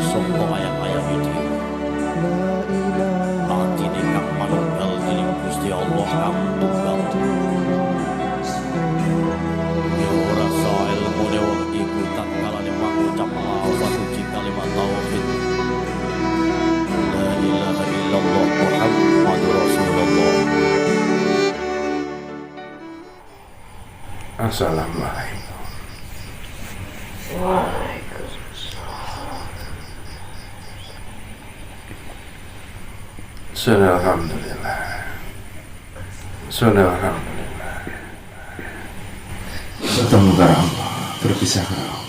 sangka ayam-ayam iki. Atine kang manunggal dening Gusti Allah kang tunggal. Ya ora sae ilmune wong iku tatkala mangucap lafaz suci kalimat tauhid. La ilaha illallah Muhammadur Rasulullah. Assalamualaikum. Alhamdulillah. Alhamdulillah. Bertemu kepada Allah, berpisah kepada Allah.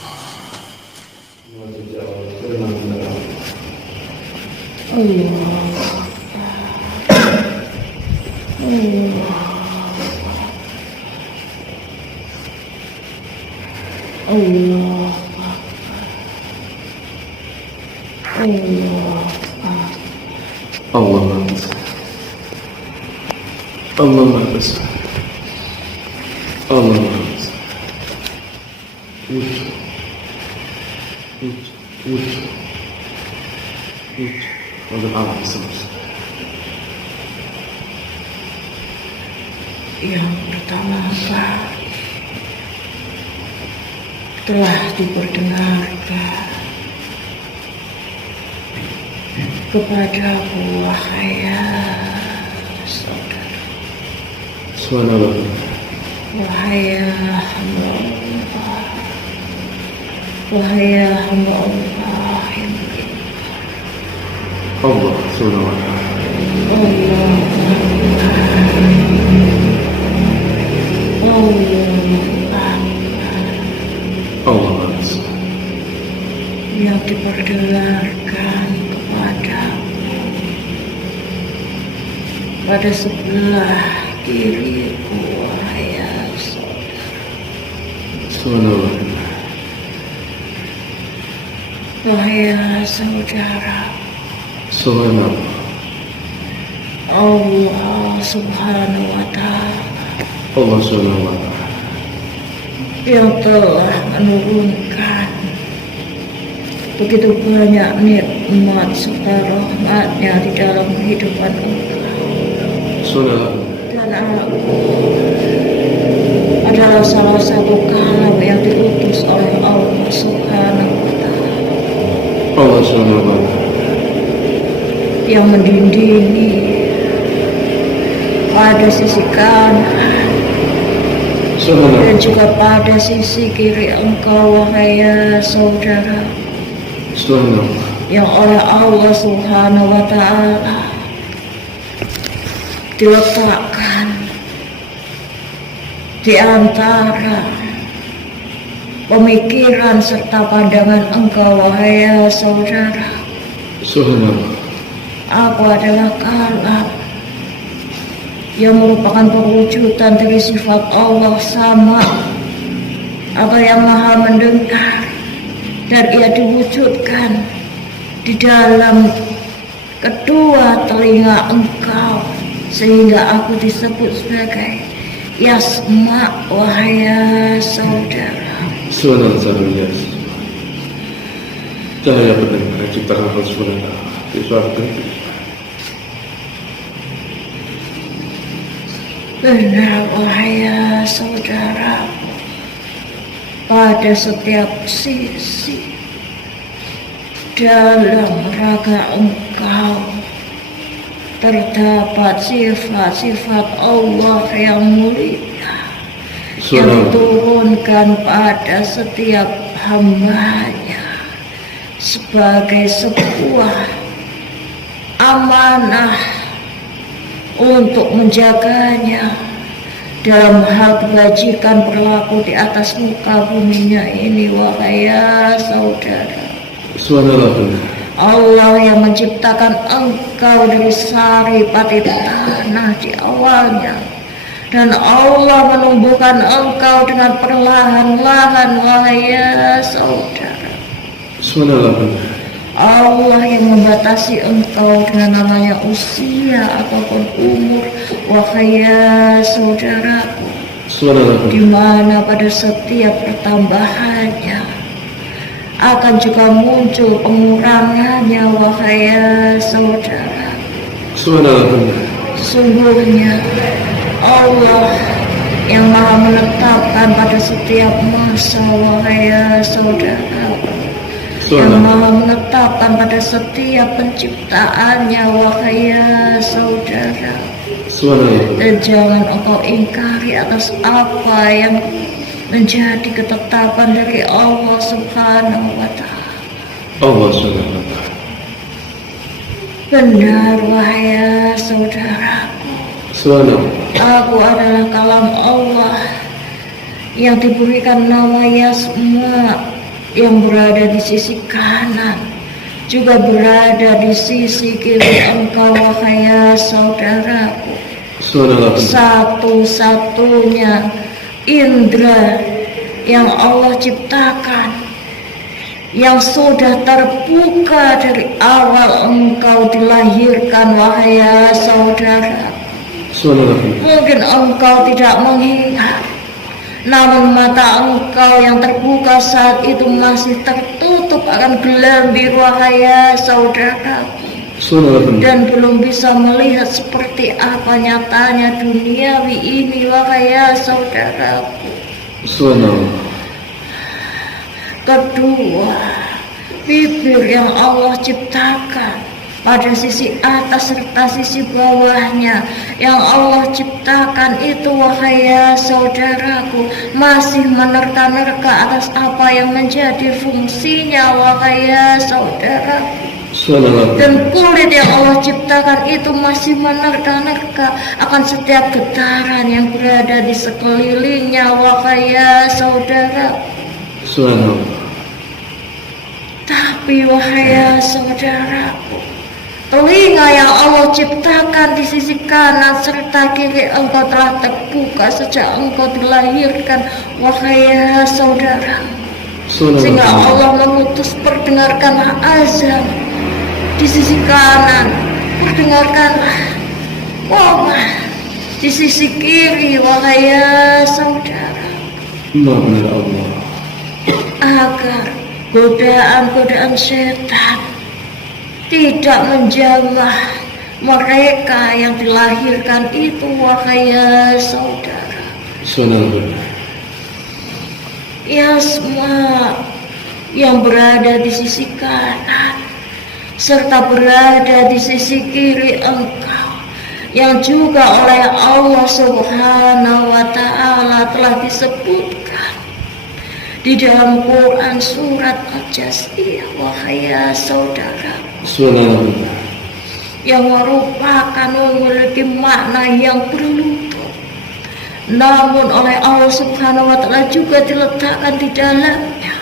Allah Maha Besar. Allah Maha Besar. Allah Maha Besar. Wujud untuk alam semesta. Yang pertama telah diperdengarkan kepadaku wahai saudara, Subhanallah. wahai hamba Allah, wahai hamba Allah yang beriman. Allah Subhanahu wa Ta'ala. Allah Maha Besar. Yang diperdengarkan pada sebelah kiriku wahai saudara. Subhanallah. Wahai saudara, Subhanallah. Allah Subhanahu wa Ta'ala Allah Subhanahu wa Ta'ala yang telah menurunkan begitu banyak nikmat serta rahmatnya di dalam kehidupan engkau. Subhanallah. Dan aku adalah salah satu kalam yang diutus oleh Allah Subhanahu wa Ta'ala Allah Subhanahu wa Ta'ala yang mendindingi pada sisi kanan dan juga pada sisi kiri engkau wahai saudara, Subhanallah. yang oleh Allah Subhanahu wa Ta'ala diletakkan di antara pemikiran serta pandangan engkau wahai saudara. Subhanallah. Aku adalah kalam yang merupakan perwujudan dari sifat Allah sama, apa yang maha mendengar, dan ia diwujudkan di dalam kedua telinga engkau sehingga aku disebut sebagai Yasma wahai saudara. Subhanallah. Cahaya pendengar ciptakan Allah Subhanahu di suara gede. Benar wahai saudara, pada setiap sisi dalam raga engkau terdapat sifat-sifat Allah yang mulia yang diturunkan pada setiap hambanya sebagai sebuah amanah untuk menjaganya dalam hal kebajikan berlaku di atas muka buminya ini wahai saudara. Subhanallah. Allah yang menciptakan engkau dari sari pati tanah di awalnya, dan Allah menumbuhkan engkau dengan perlahan-lahan wahai saudara. Subhanallah. Allah yang membatasi engkau dengan namanya usia ataupun umur wahai saudaraku, Subhanallah. di mana pada setiap pertambahannya akan juga muncul pengurangannya, wahai saudara. Subhanallah. Sesungguhnya Allah yang maha menetapkan pada setiap masa, wahai saudara, yang maha menetapkan pada setiap penciptaannya, wahai saudara. Dan jangan engkau ingkari atas apa yang menjadi ketetapan dari Allah Subhanahu wa Ta'ala. Allah Subhanahu wa Ta'ala. Benar, wahai saudaraku, aku adalah kalam Allah yang diberikan nama Yasma, yang berada di sisi kanan, juga berada di sisi kiri engkau, wahai saudaraku. Satu-satunya indera yang Allah ciptakan, yang sudah terbuka dari awal engkau dilahirkan, wahai saudara. Mungkin engkau tidak mengingat, namun mata engkau yang terbuka saat itu masih tertutup akan gelambir, wahai saudara, dan belum bisa melihat seperti apa nyatanya duniawi ini, wahai saudaraku. Kedua, bibir yang Allah ciptakan pada sisi atas serta sisi bawahnya yang Allah ciptakan itu, wahai saudaraku, masih menerka-nerka atas apa yang menjadi fungsinya, wahai saudaraku. Dan kulit yang Allah ciptakan itu masih menerka-nerka akan setiap getaran yang berada di sekelilingnya, wahai saudaraku. Tapi wahai saudaraku, telinga yang Allah ciptakan di sisi kanan serta kiri engkau telah terbuka sejak engkau dilahirkan, wahai saudara. Sehingga Allah mengutus perdengarkanlah azan di sisi kanan, perdengarkanlah qomah di sisi kiri, wahai saudara. Agar godaan-godaan setan tidak menjamah mereka yang dilahirkan itu, wahai saudara. Yasma yang berada di sisi kanan serta berada di sisi kiri engkau, yang juga oleh Allah Subhanahu wa Ta'ala telah disebutkan di dalam Quran surat Al-Jasiyah, wahai saudara, yang merupakan memiliki makna yang berlutut, namun oleh Allah Subhanahu wa Ta'ala juga diletakkan di dalamnya,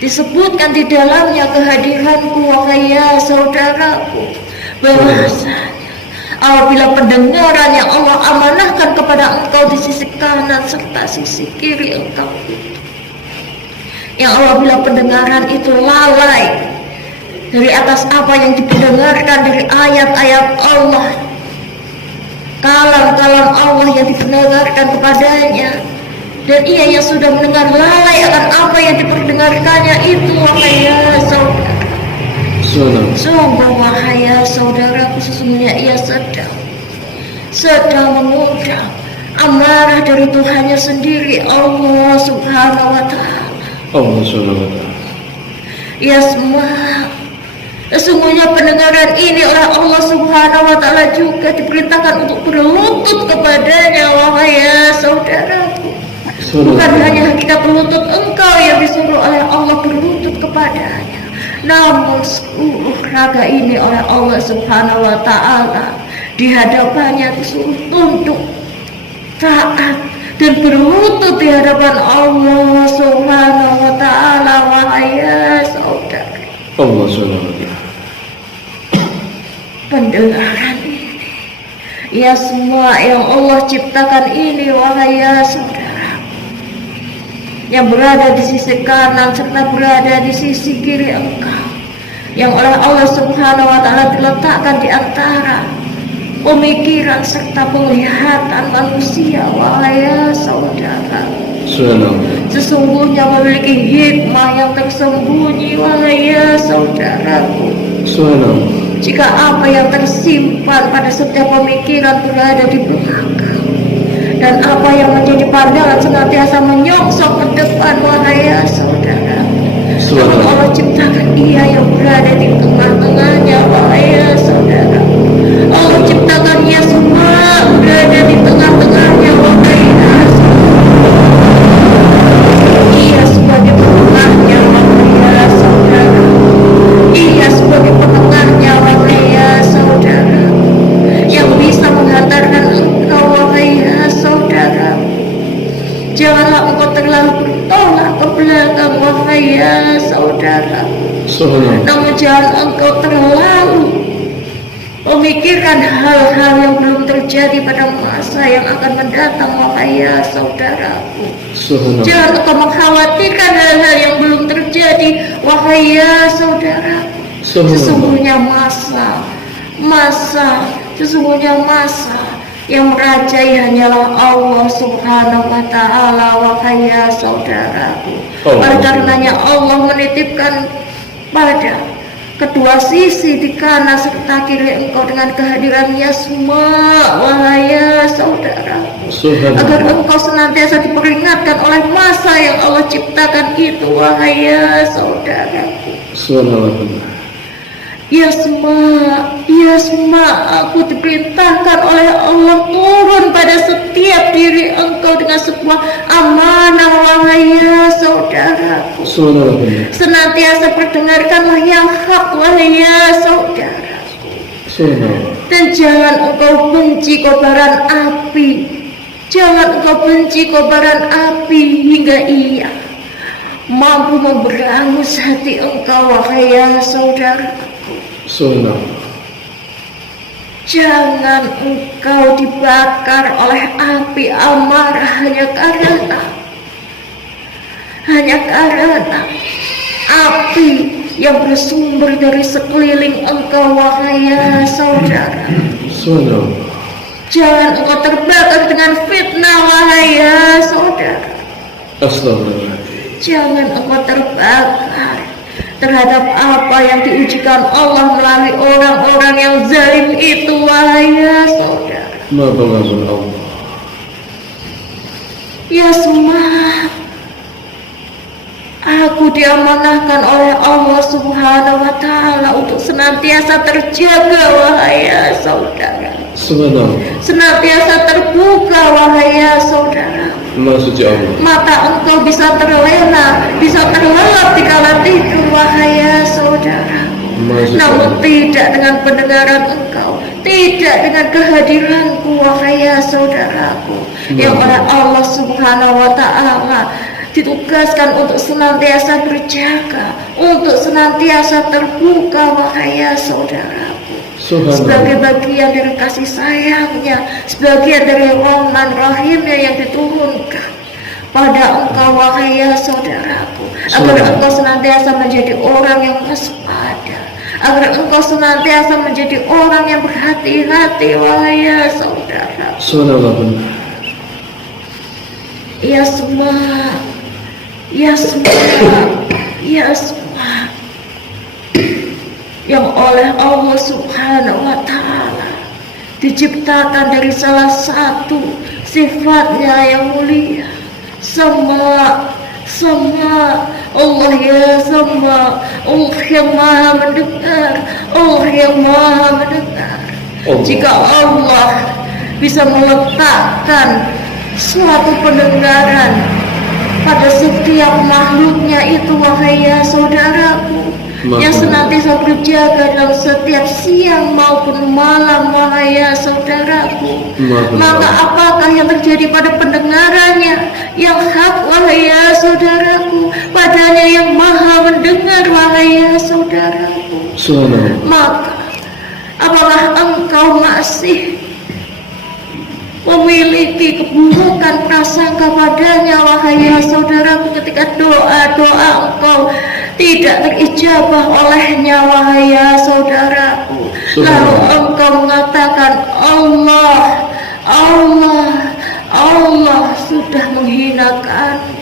disebutkan di dalamnya kehadiranku, wahai saudaraku, bahwasanya apabila pendengaran yang Allah amanahkan kepada engkau di sisi kanan serta sisi kiri engkau, yang apabila pendengaran itu lalai dari atas apa yang dipendengarkan dari ayat-ayat Allah, kalam-kalam Allah yang dipendengarkan kepadanya, dan ia yang sudah mendengar lalai akan apa yang diperdengarkannya itu, wahai saudara. Sungguh wahai saudaraku, sesungguhnya ia sedang mengundang amarah dari Tuhannya sendiri, Allah Subhanahu wa Ta'ala. Ya semua, sesungguhnya pendengaran ini oleh Allah Subhanahu wa Ta'ala juga diperintahkan untuk berlutut kepadanya, wahai saudaraku. Bukan hanya hakikat lutut engkau yang disuruh oleh Allah berlutut kepadanya, namun seluruh raga ini oleh Allah Subhanahu wa Ta'ala di hadapannya disuruh tunduk, taat, dan berlutut di hadapan Allah Subhanahu wa Ta'ala, wahai saudara. Allah Subhanahu wa Ta'ala. Pendengaran ini, ya semua yang Allah ciptakan ini, wahai saudara, yang berada di sisi kanan serta berada di sisi kiri engkau, yang oleh Allah Subhanahu wa Ta'ala diletakkan di antara pemikiran serta penglihatan manusia, wahai saudara. Subhanallah. Sesungguhnya memiliki hikmah yang tersembunyi, wahai ya saudaraku. Subhanallah. Jika apa yang tersimpan pada setiap pemikiran berada di belakang, dan apa yang menjadi pandangan senantiasa menyongsong ke depan, wahai ya saudaraku. Namun Allah ciptakan ia yang berada di tengah-tengahnya, wahai ya saudaraku. Allah ciptakan ia semua berada di tengah-tengahnya, wahai ya saudaraku. Ia sebagai penengahnya, wahai ya saudaraku. Ia sebagai penengahnya, wahai ya saudaraku, yang bisa menghantarkan engkau, wahai ya saudaraku. Janganlah engkau terlalu bertolak ke belakang, wahai ya saudaraku. Namun jangan engkau terlalu memikirkan hal-hal yang belum terjadi pada masa yang akan mendatang, wahai ya saudaraku. Jangan engkau mengkhawatirkan hal-hal yang belum terjadi, wahai ya saudaraku. Sesungguhnya sesungguhnya masa yang merajai hanyalah Allah Subhanahu wa ta'ala, wahai ya saudaraku. Oleh karenanya Allah menitipkan pada kedua sisi di kanan serta kiri engkau dengan kehadirannya semua, wahai ya saudaraku, agar engkau senantiasa diperingatkan oleh masa yang Allah ciptakan itu, wahai ya saudaraku. Ya semua aku diperintahkan oleh Allah turun pada setiap diri engkau dengan sebuah amanah, wahai ya saudaraku. Senantiasa perdengarkanlah yang hak, wahai ya saudaraku. Dan jangan engkau benci kobaran api. Jangan engkau benci kobaran api hingga ia mampu memberangus hati engkau, wahai ya saudaraku. Jangan engkau dibakar oleh api amarah hanya karena api yang bersumber dari sekeliling engkau, wahai ya saudara. Jangan engkau terbakar dengan fitnah, wahai ya saudara. Jangan engkau terbakar terhadap apa yang diujikan Allah melalui orang-orang yang zalim itu, wahai ya saudara. Ya semua aku diamanahkan oleh Allah Subhanahu wa ta'ala untuk senantiasa terjaga, wahai ya saudara. Senantiasa terbuka, wahai ya saudara. Mata engkau bisa terlena, bisa terlelap di kala tidur, wahai ya saudara. Namun tidak dengan pendengaran engkau, tidak dengan kehadiranku, wahai ya saudaraku, yang oleh Allah Subhanahu wa ta'ala ditugaskan untuk senantiasa berjaga, untuk senantiasa terbuka, wahai ya saudaraku. Sebagai bagian dari kasih sayangnya, sebagian dari rahman rahimnya yang diturunkan pada engkau, wahai ya saudaraku, agar engkau senantiasa menjadi orang yang waspada, agar engkau senantiasa menjadi orang yang berhati-hati, wahai ya saudaraku. Ya semua yang oleh Allah Subhanahu wa ta'ala diciptakan dari salah satu sifatnya yang mulia. Semua Allah ya semua, Allah yang maha mendengar, Allah yang maha mendengar. Jika Allah bisa meletakkan suatu pendengaran pada setiap makhluknya itu, wahai ya saudaraku, yang senantiasa berjaga dalam setiap siang maupun malam, wahai ya saudaraku, maka apakah yang terjadi pada pendengarannya yang hak, wahai ya saudaraku, padanya yang maha mendengar, wahai ya saudaraku. Maka apakah engkau masih memiliki keburukan prasangka padanya, wahai ya saudaraku, ketika doa-doa engkau tidak terijabah olehnya, wahai ya saudaraku, lalu engkau mengatakan Allah sudah menghinakan,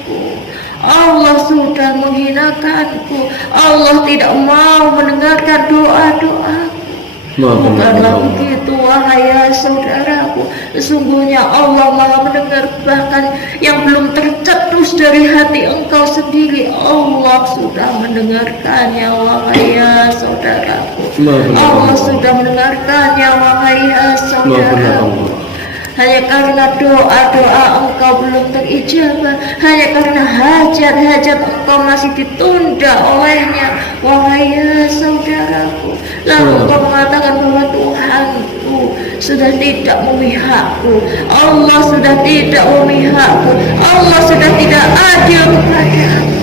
Allah sudah menghinakanku. Allah tidak mau mendengarkan doa-doaku. Bukanlah begitu, wahai saudaraku. Sesungguhnya Allah malah mendengar bahkan yang belum tercetus dari hati engkau sendiri. Allah sudah mendengarkannya, wahai saudaraku. Allah sudah mendengarkannya, wahai saudaraku. Hanya karena doa-doa engkau belum terijabah, hanya karena hajat-hajat engkau masih ditunda olehnya, wahai saudaraku. Lalu engkau mengatakan bahwa Tuhanku sudah tidak memihakku, Allah sudah tidak memihakku, Allah sudah tidak adil kepadaku.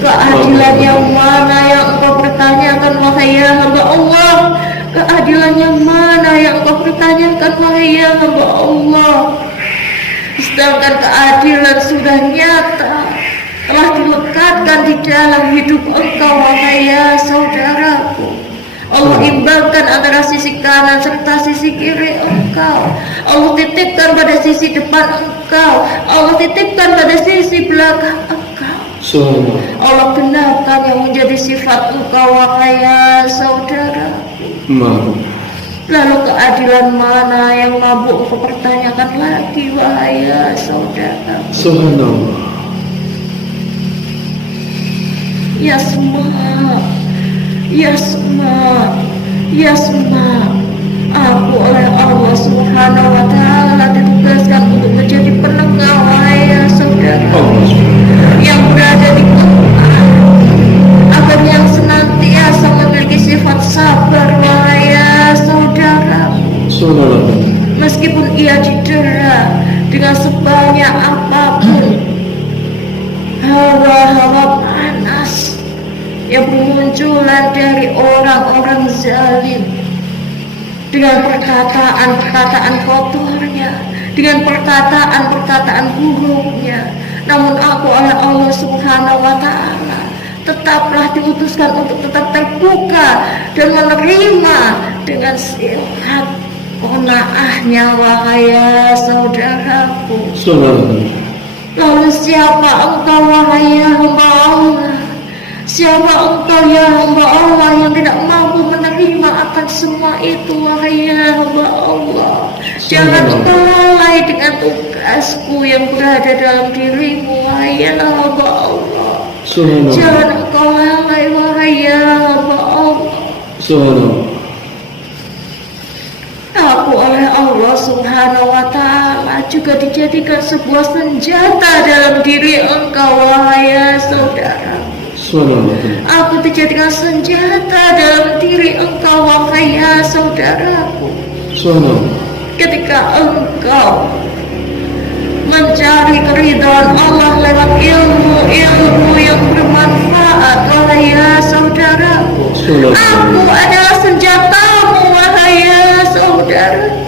Keadilan yang mana yang engkau pertanyakan, wahai hamba Allah? Keadilan yang mana yang engkau pertanyakan, wahai hamba Allah? Sedangkan keadilan sudah nyata, telah dilekatkan di dalam hidup engkau, wahai saudaraku. Allah imbangkan antara sisi kanan serta sisi kiri engkau. Allah titipkan pada sisi depan engkau, Allah titipkan pada sisi belakang engkau. Allah benarkan yang menjadi sifat engkau, wahai saudaraku. Lalu keadilan mana yang mampu engkau pertanyakan lagi, wahai saudara? Subhanallah. Yasma, Yasma, Yasma. Aku oleh Allah Subhanahu wa Ta'ala ditugaskan untuk menjadi penengah, wahai saudara, yang berada di Quran, agar yang senantiasa memiliki sifat sabar, wahai saudara. Meskipun ia didera dengan sebanyak apapun hawa-hawa panas yang bermunculan dari orang-orang zalim, dengan perkataan-perkataan kotornya, dengan perkataan-perkataan buruknya, namun aku oleh Allah Subhanahu wa Ta'ala tetaplah diutuskan untuk tetap terbuka dan menerima dengan sifat qanaahnya, wahai saudaraku. Lalu siapa engkau, wahai hamba Allah? Siapa engkau, ya hamba Allah, yang tidak mampu menerima akan semua itu, wahai hamba Allah? Jangan engkau lalai dengan tugasku yang berada dalam dirimu, wahai hamba Allah. Jangan engkau lalai, wahai hamba Allah. Aku oleh Allah Subhanahu wa Ta'ala juga dijadikan sebuah senjata dalam diri engkau, wahai saudara. Aku dijadikan senjata dalam diri engkau, wahai saudaraku. Ketika engkau mencari keridhaan Allah lewat ilmu yang bermanfaat, wahai saudaraku. Aku adalah senjatamu, wahai saudaraku.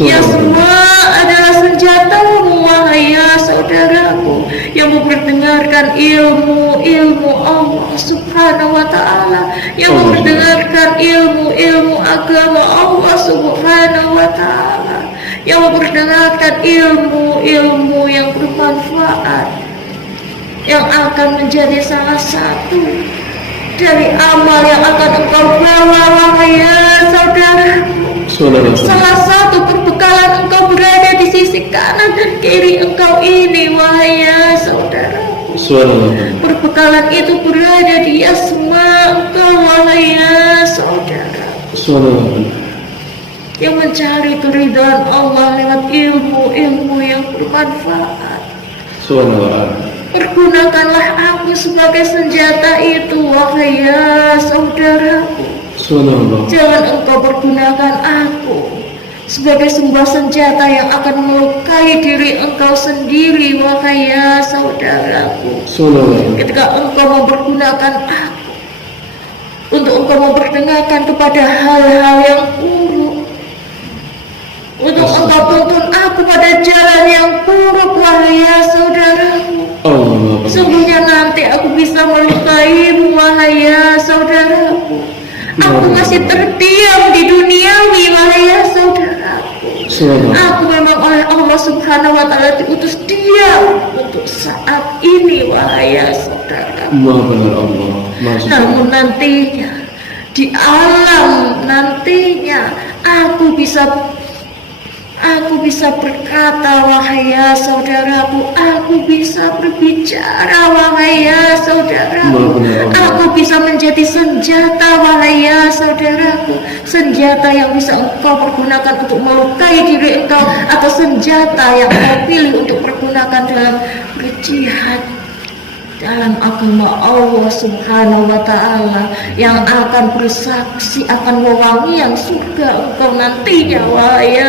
Ya, semua adalah senjatamu, wahai saudaraku, yang memperdengarkan ilmu Allah Subhanahu wa Ta'ala, yang memperdengarkan ilmu agama Allah Subhanahu wa Ta'ala, yang memperdengarkan ilmu yang bermanfaat, yang akan menjadi salah satu dari amal yang akan engkau bawa, wahai saudaraku. Salah satu perbekalan engkau berada di sisi kanan dan kiri engkau ini, wahai saudaraku. Perbekalan itu berada di yasma engkau, wahai saudaraku, yang mencari keridhaan Allah lewat ilmu yang bermanfaat. Pergunakanlah aku sebagai senjata itu, wahai saudaraku. Jangan engkau pergunakan aku sebagai sebuah senjata yang akan melukai diri engkau sendiri, wahai saudaraku. Ketika engkau mempergunakan aku untuk engkau memperdengarkan kepada hal-hal yang buruk, untuk engkau tuntun aku pada jalan yang buruk, wahai saudaraku, sungguhnya nanti aku bisa melukaimu, wahai saudaraku. Aku masih terdiam di duniawi, wahai saudaraku. Aku memang oleh Allah Subhanahu wa Ta'ala diutus diam untuk saat ini, wahai saudara. Maha benar Allah, Maha suci Allah. Namun nantinya, di alam nantinya, aku bisa berkata, wahai saudaraku, aku bisa berbicara, wahai saudaraku, aku bisa menjadi senjata, wahai saudaraku, senjata yang bisa engkau pergunakan untuk melukai diri engkau, atau senjata yang kau pilih untuk pergunakan dalam berjihad dalam agama Allah Subhanahu wa Ta'ala, yang akan bersaksi akan wewangian surga engkau nantinya, wahai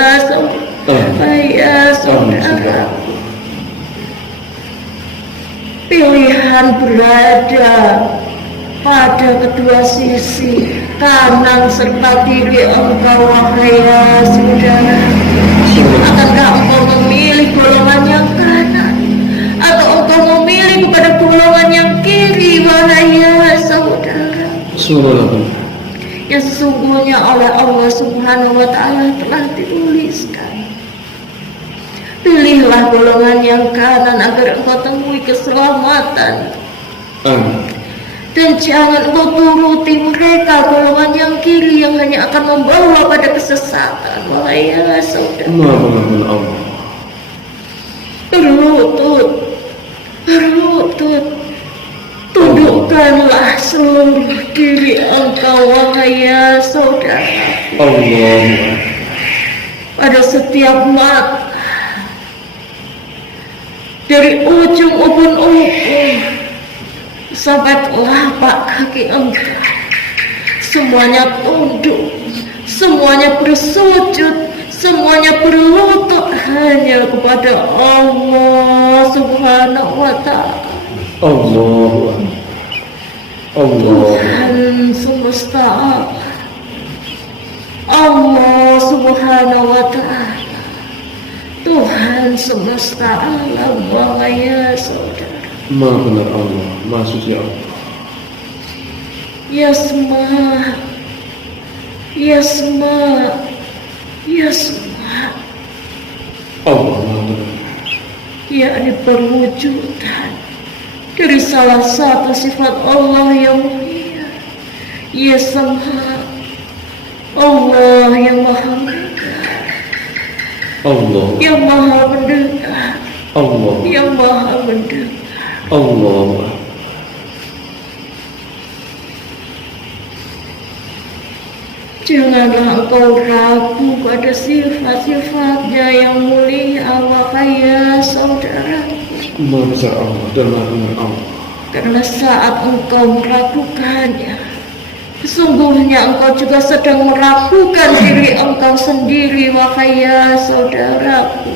saudara. Pilihan berada pada kedua sisi, kanan serta kiri engkau, wahai saudara. Akankah engkau memilih golongan yang kanan, atau engkau memilih kepada golongan yang kiri, wahai saudara? Yang sesungguhnya oleh Allah Subhanahu wa Ta'ala telah dituliskan, pilihlah golongan yang kanan agar engkau temui keselamatan. Dan jangan engkau turuti mereka golongan yang kiri yang hanya akan membawa pada kesesatan, wahai saudara. Berlutut, tundukkanlah seluruh diri engkau, wahai saudara. Pada setiap mata, dari ujung ubun-ubun sampai telapak kaki engkau, semuanya tunduk, semuanya bersujud, semuanya berlutut hanya kepada Allah Subhanahu wa Ta'ala. Tuhan semesta alam, Allah Subhanahu wa Ta'ala, Tuhan semesta alam, wahai saudara. Maha benar Allah, Maha suci Allah. Yasma, Allah Maha benar, yakni perwujudan dari salah satu sifat Allah yang mulia. Yasma, Allah yang maha mendengar, Allah yang maha mendengar, Allah yang maha mendengar. Allah. Janganlah engkau ragu pada sifat-sifatnya yang mulia, wahai saudara. Maha besar Allah dan Maha benar Allah. Karena saat engkau meragukannya, sesungguhnya engkau juga sedang meragukan diri engkau sendiri, wahai saudaraku.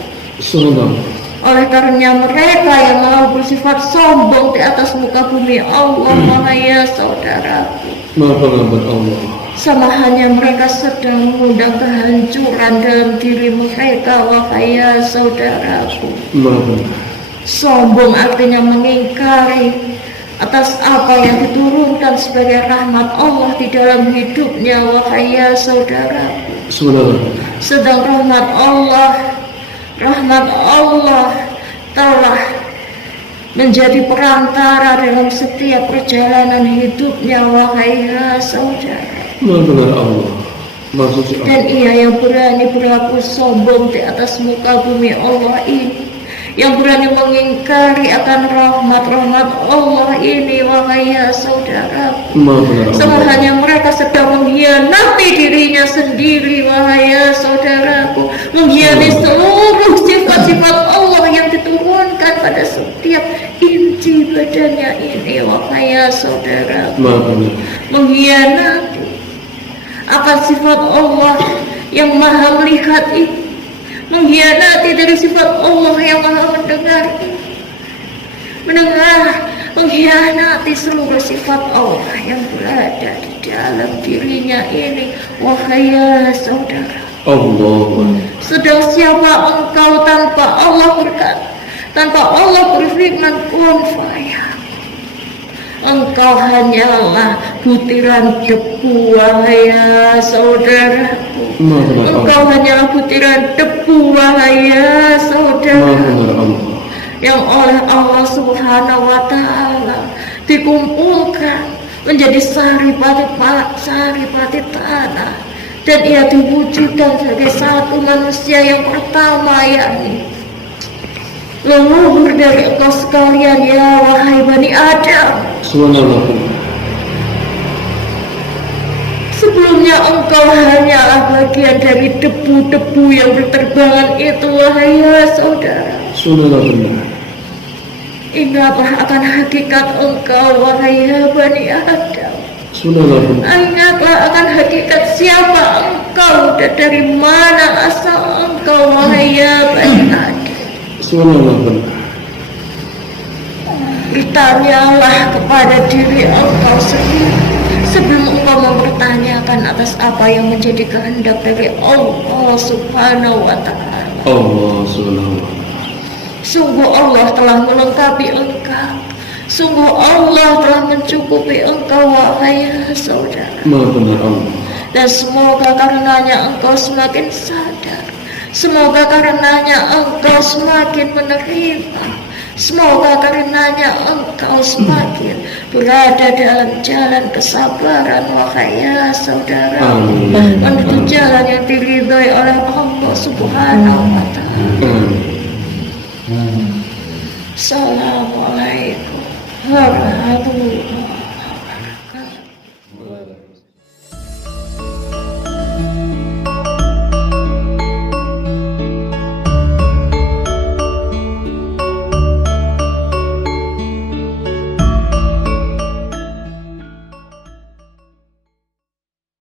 Oleh karena mereka yang mau bersifat sombong di atas muka bumi Allah, wahai saudaraku, Maha pengampun Allah, sama hanya mereka sedang mengundang kehancuran dalam diri mereka, wahai saudaraku. Maha benar. Sombong artinya mengingkari atas apa yang diturunkan sebagai rahmat Allah di dalam hidupnya, wahai saudaraku. Sedang rahmat Allah telah menjadi perantara dalam setiap perjalanan hidupnya, wahai saudara. Maha benar Allah, Maha suci Allah. Dan ia yang berani berlaku sombong di atas muka bumi Allah ini, yang berani mengingkari akan rahmat-rahmat Allah ini, wahai saudara. Maha benar Allah. Sama hanya mereka sedang mengkhianati dirinya sendiri, wahai saudaraku, mengkhianati seluruh sifat-sifat Allah yang diturunkan pada setiap inci badannya ini, wahai saudara. Maha benar. Mengkhianati akan sifat Allah yang maha melihat ini, mengkhianati dari sifat Allah yang maha mendengar, mengkhianati seluruh sifat Allah yang berada di dalam dirinya ini, wahai saudara. Allah. Sedang siapa engkau tanpa Allah berkata, tanpa Allah berfirman kun fayakun? Engkau hanyalah butiran debu, wahai saudaraku. Engkau hanyalah butiran debu, wahai saudara. yang oleh Allah Subhanahu wa Ta'ala dikumpulkan menjadi saripati tanah, dan ia diwujudkan sebagai satu manusia yang pertama, yakni leluhur dari engkau sekalian, ya wahai Bani Adam. Subhanallah. Sebelumnya engkau hanyalah bagian dari debu-debu yang berterbangan itu, wahai ya saudara. Subhanallah. Ingatlah akan hakikat engkau, wahai ya Bani Adam. Subhanallah. Ingatlah akan hakikat siapa engkau dan dari mana asal engkau, wahai ya Bani Adam. Subhanallah. Bertanyalah kepada diri engkau sendiri sebelum engkau mempertanyakan atas apa yang menjadi kehendak dari Allah Subhanahu wa Ta'ala. Allah Subhanallah. Sungguh Allah telah melengkapi engkau. Sungguh Allah telah mencukupi engkau, wahai saudara. Maha benar Allah. Dan semoga karenanya engkau semakin sadar. Semoga karenanya engkau semakin menerima. Semoga karenanya engkau semakin berada dalam jalan kesabaran, wahai saudara. Amin. Menuju jalan yang diridhoi oleh Allah Subhanahu wa Ta'ala. Assalamualaikum warahmatullahi